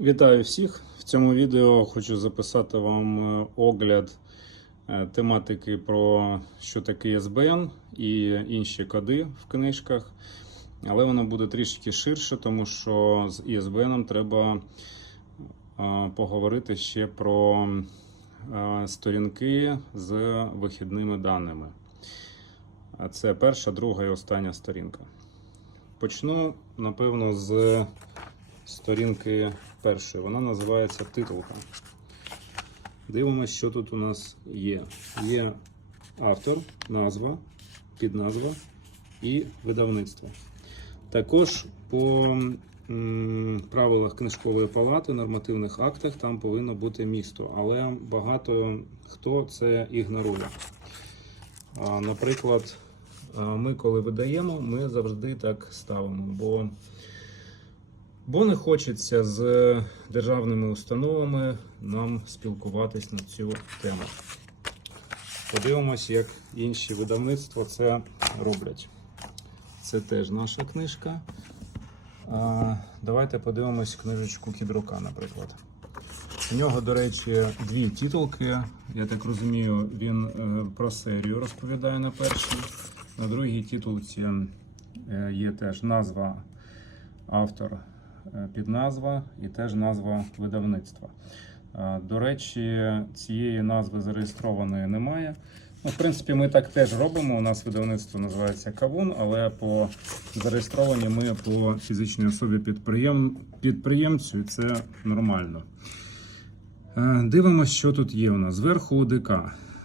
Вітаю всіх! В цьому відео хочу записати вам е, огляд е, тематики про що таке СБН і інші коди в книжках. Але воно буде трішки ширше, тому що з ISBN треба е, поговорити ще про сторінки з вихідними даними. Це перша, друга і остання сторінка. Почну, напевно, з сторінки першої. Вона називається титулка. Дивимося, що тут у нас є. Є автор, назва, підназва і видавництво. Також по правилах книжкової палати, нормативних актах там повинно бути місто, але багато хто це ігнорує. Наприклад, ми коли видаємо, ми завжди так ставимо. бо Бо не хочеться з державними установами нам спілкуватись на цю тему. Подивимось, як інші видавництва це роблять. Це теж наша книжка. А, давайте подивимось книжечку Кідрука, наприклад. У нього, до речі, дві титулки. Я так розумію, він е, про серію розповідає на першій. На другій титулці е, є теж назва автор е, підназва і теж назва видавництва. Е, До речі, цієї назви зареєстрованої немає. Ну, в принципі, ми так теж робимо. У нас видавництво називається Кавун, але по зареєстровані ми по фізичній особі підприєм... підприємцю, і це нормально. Е, Дивимося, що тут є у нас. Зверху УДК.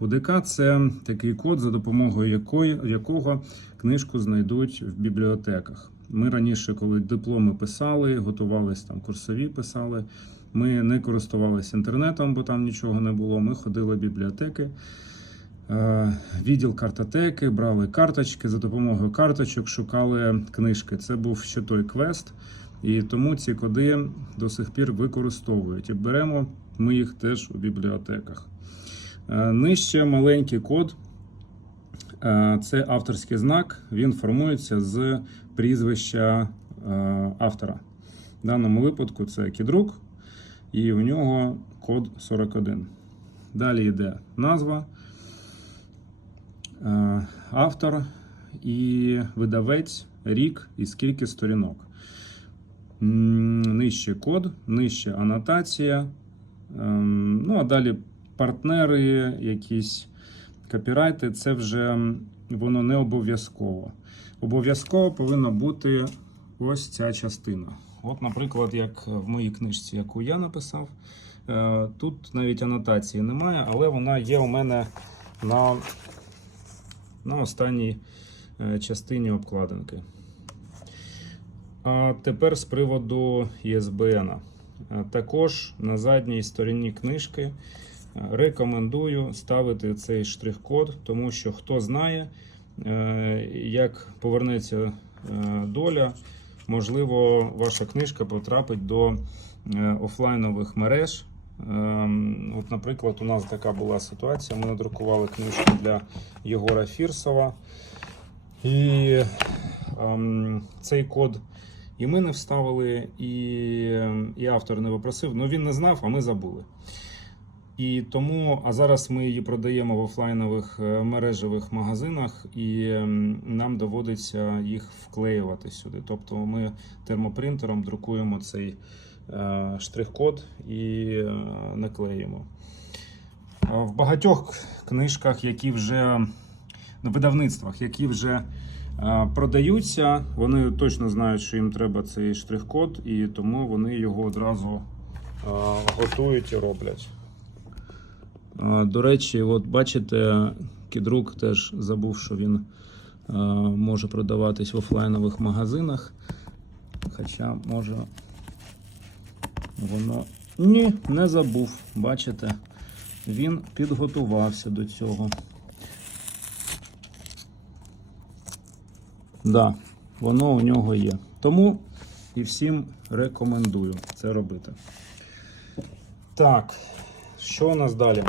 УДК це такий код, за допомогою якої, якого книжку знайдуть в бібліотеках. Ми раніше, коли дипломи писали, готувалися там курсові писали. Ми не користувалися інтернетом, бо там нічого не було. Ми ходили в бібліотеки, е, відділ картотеки, брали карточки, за допомогою карточок шукали книжки. Це був ще той квест, і тому ці коди до сих пір використовують. І беремо ми їх теж у бібліотеках. Е, Нижче маленький код. Е, Це авторський знак, він формується з прізвища е, автора. В даному випадку це кідрук, і у нього код 41. Далі йде назва, е, автор і видавець, рік і скільки сторінок. Нижче код, нижче анотація. Ем, Ну, а далі партнери, якісь копірайти, це вже воно не обов'язково. Обов'язково повинна бути ось ця частина. От, наприклад, як в моїй книжці, яку я написав, е, тут навіть анотації немає, але вона є у мене на, на останній е, частині обкладинки. А тепер з приводу ISBN. Е, Також на задній стороні книжки рекомендую ставити цей штрих-код, тому що хто знає, е, як повернеться е, доля, можливо, ваша книжка потрапить до е, офлайнових мереж. Ем, От, наприклад, у нас така була ситуація. Ми надрукували книжку для Єгора Фірсова. І ем, цей код і ми не вставили, і, і автор не попросив. Ну він не знав, а ми забули. І тому, а зараз ми її продаємо в офлайнових е, мережевих магазинах, і ем, нам доводиться їх вклеювати сюди. Тобто ми термопринтером друкуємо цей е, штрих-код і е, наклеїмо. В багатьох книжках, які вже на видавництвах, які вже продаються, вони точно знають, що їм треба цей штрих-код, і тому вони його одразу готують і роблять. До речі, от бачите, кідрук теж забув, що він може продаватись в офлайнових магазинах. Хоча може воно. Ні, не забув. Бачите, він підготувався до цього. Да, воно у нього є. Тому і всім рекомендую це робити. Так, що у нас далі?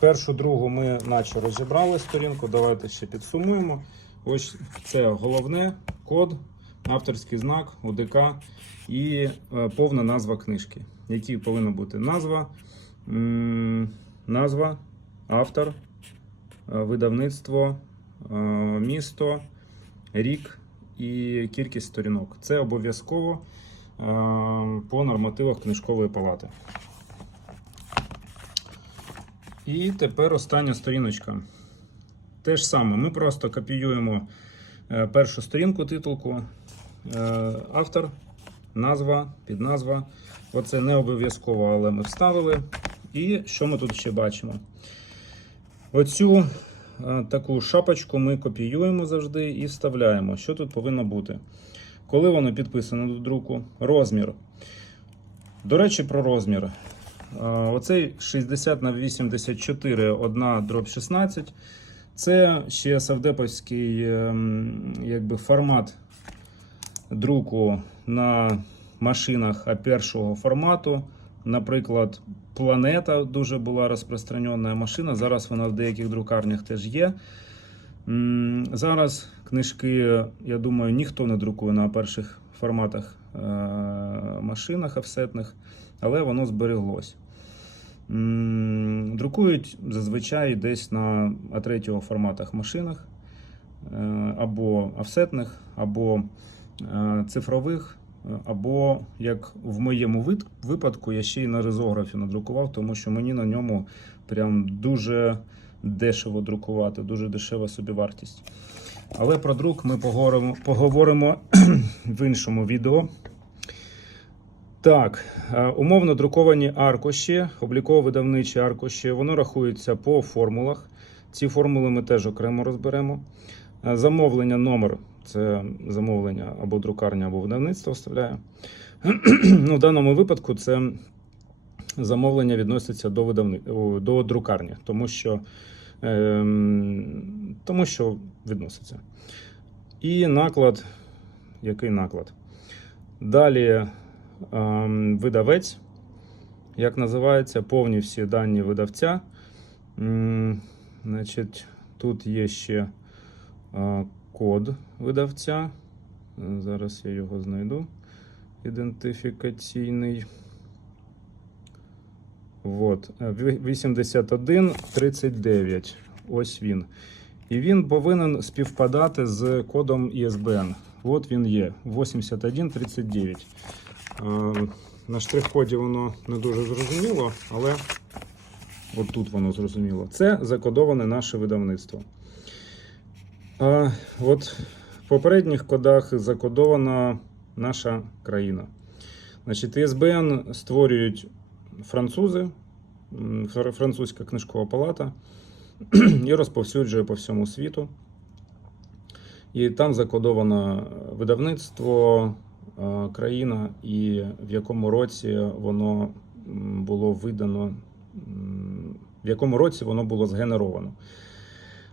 Першу, другу ми наче розібрали сторінку. Давайте ще підсумуємо. Ось це головне код. авторський знак, УДК і е, повна назва книжки. Які повинна бути назва, назва, автор, е, видавництво, е, місто, рік і кількість сторінок. Це обов'язково по нормативах книжкової палати. І тепер остання сторіночка. Те ж саме, ми просто копіюємо е, першу сторінку титулку, е, автор, назва, підназва. Оце не обов'язково, але ми вставили. І що ми тут ще бачимо? Оцю е, таку шапочку ми копіюємо завжди і вставляємо. Що тут повинно бути? Коли воно підписано до друку, розмір. До речі, про розмір. Е, Оцей 60 на 84, 1 дроб 16. Це ще савдеповський ем, якби, формат друку на машинах А1 формату. Наприклад, планета дуже була розпространена машина. Зараз вона в деяких друкарнях теж є. Зараз книжки, я думаю, ніхто не друкує на перших форматах е, машинах офсетних, але воно збереглось. Друкують зазвичай десь на А3 форматах машинах, е, або офсетних, або е, цифрових, або, як в моєму випадку, я ще й на ризографі надрукував, тому що мені на ньому прям дуже дешево друкувати, дуже дешева собівартість. Але про друк ми поговоримо, поговоримо в іншому відео. Так, е, умовно друковані аркуші, обліково-видавничі аркуші, воно рахується по формулах. Ці формули ми теж окремо розберемо. Е, Замовлення номер це замовлення або друкарня, або видавництво вставляє. ну, в даному випадку це замовлення відноситься до, видавни... до друкарні, тому що, ем, тому що відноситься. І наклад. Який наклад? Далі видавець, як називається, повні всі дані видавця. Значить, тут є ще е, код видавця. Е, Зараз я його знайду. Ідентифікаційний. Вот. е, 8139. Ось він. І він повинен співпадати з кодом ISBN. От він є. 8139. Е, На штрих-коді воно не дуже зрозуміло, але от тут воно зрозуміло. Це закодоване наше видавництво. А от в попередніх кодах закодована наша країна. Значить, ISBN створюють французи, французька книжкова палата і розповсюджує по всьому світу. І там закодовано видавництво, країна і в якому році воно було видано, в якому році воно було згенеровано.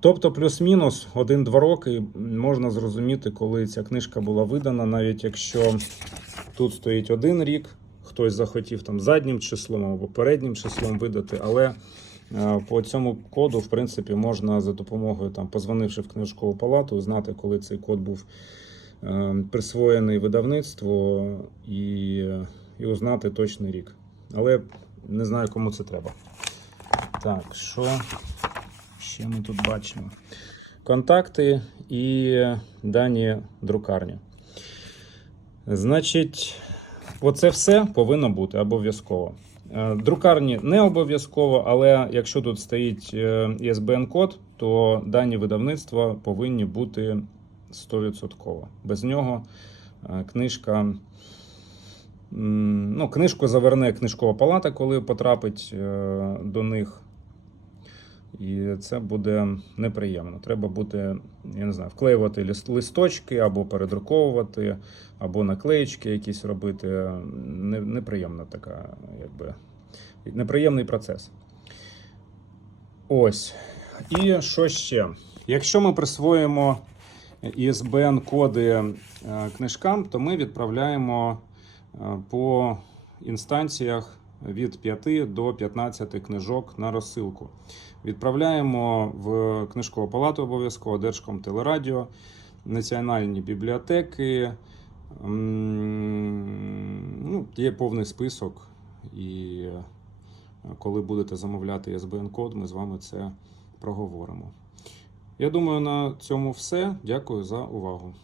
Тобто, плюс-мінус 1-2 роки можна зрозуміти, коли ця книжка була видана, навіть якщо тут стоїть один рік, хтось захотів там заднім числом або переднім числом видати, але е, по цьому коду, в принципі, можна за допомогою там, позвонивши в книжкову палату, знати, коли цей код був е, присвоєний видавництву і, і узнати точний рік. Але не знаю, кому це треба. Так, що ще ми тут бачимо? Контакти і дані друкарні. Значить, оце все повинно бути обов'язково. Е, Друкарні не обов'язково, але якщо тут стоїть е, ISBN-код, то дані видавництва повинні бути 100%. Без нього е, книжка. Ну, книжку заверне книжкова палата, коли потрапить е, до них. І це буде неприємно. Треба буде, я не знаю, вклеювати лист- листочки або передруковувати, або наклеїчки якісь робити. Не- Неприємна така, якби неприємний процес. Ось. І що ще? Якщо ми присвоїмо ISBN-коди е, книжкам, то ми відправляємо е, по інстанціях від 5 до 15 книжок на розсилку. Відправляємо в книжкову палату обов'язково Держком телерадіо, національні бібліотеки, Ну, є повний список, і е, коли будете замовляти СБН-код, ми з вами це проговоримо. Я думаю, на цьому все. Дякую за увагу.